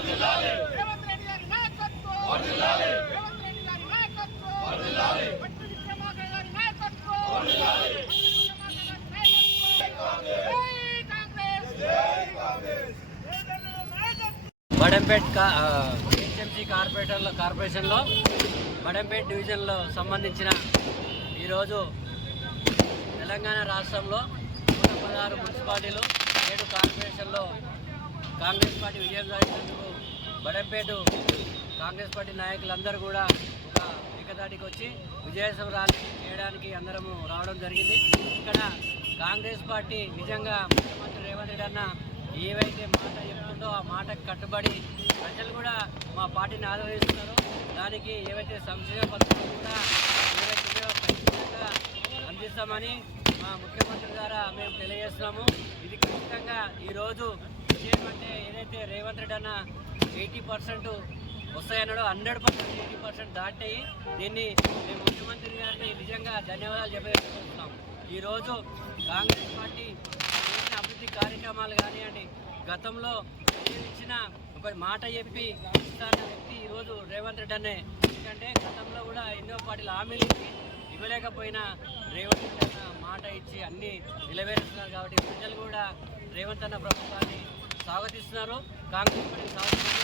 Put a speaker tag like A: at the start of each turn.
A: రేవంత్ రెడ్డి గారి నాయకత్వం గారి నాయకత్వం విక్రమార్క గారి నాయకత్వం
B: బడంపేట్ హెచ్ఎంసీ కార్పొరేటర్ల కార్పొరేషన్లో బడంపేట్ డివిజన్లో సంబంధించిన ఈరోజు తెలంగాణ రాష్ట్రంలో నూట పదహారు మున్సిపాలిటీలు ఏడు కార్పొరేషన్లో కాంగ్రెస్ పార్టీ విజయం సాధించినందుకు బడంపేట కాంగ్రెస్ పార్టీ నాయకులందరూ కూడా ఒక ఏకదాటికి వచ్చి విజయోత్సవ ర్యాలీ చేయడానికి అందరము రావడం జరిగింది. ఇక్కడ కాంగ్రెస్ పార్టీ నిజంగా ముఖ్యమంత్రి రేవంత్ రెడ్డి అన్న ఏవైతే మాట చెప్తుందో ఆ మాటకు కట్టుబడి ప్రజలు కూడా మా పార్టీని ఆదరిస్తున్నారు. దానికి ఏవైతే సంక్షేమ పథకాలు కూడా ఏవైతే అందిస్తామని మా ముఖ్యమంత్రి ద్వారా మేము తెలియజేస్తున్నాము. ఇది ఖచ్చితంగా ఈరోజు విజయం అంటే ఏదైతే రేవంత్ రెడ్డి అన్న ఎయిటీ పర్సెంట్ వస్తాయన్నాడో హండ్రెడ్ పర్సెంట్ ఎయిటీ పర్సెంట్ దాటాయి. దీన్ని మేము ముఖ్యమంత్రి గారిని నిజంగా ధన్యవాదాలు చెప్పేసుకుంటున్నాం ఈరోజు కాంగ్రెస్ పార్టీ చేసిన అభివృద్ధి కార్యక్రమాలు కానివ్వండి గతంలో ఇచ్చిన ఒక మాట చెప్పి ఇస్తాన్న వ్యక్తి ఈరోజు రేవంత్ రెడ్డి అనే. ఎందుకంటే గతంలో కూడా ఎన్నో పార్టీలు హామీలు ఇచ్చి ఇవ్వలేకపోయినా రేవంత్ రెడ్డి అన్న మాట ఇచ్చి అన్నీ నిలవేరుస్తున్నారు కాబట్టి ప్రజలు కూడా రేవంత్ అన్న ప్రభుత్వాన్ని స్వాగతిస్తున్నారు. కాంగ్రెస్ పార్టీ స్వాగతిస్తున్నారు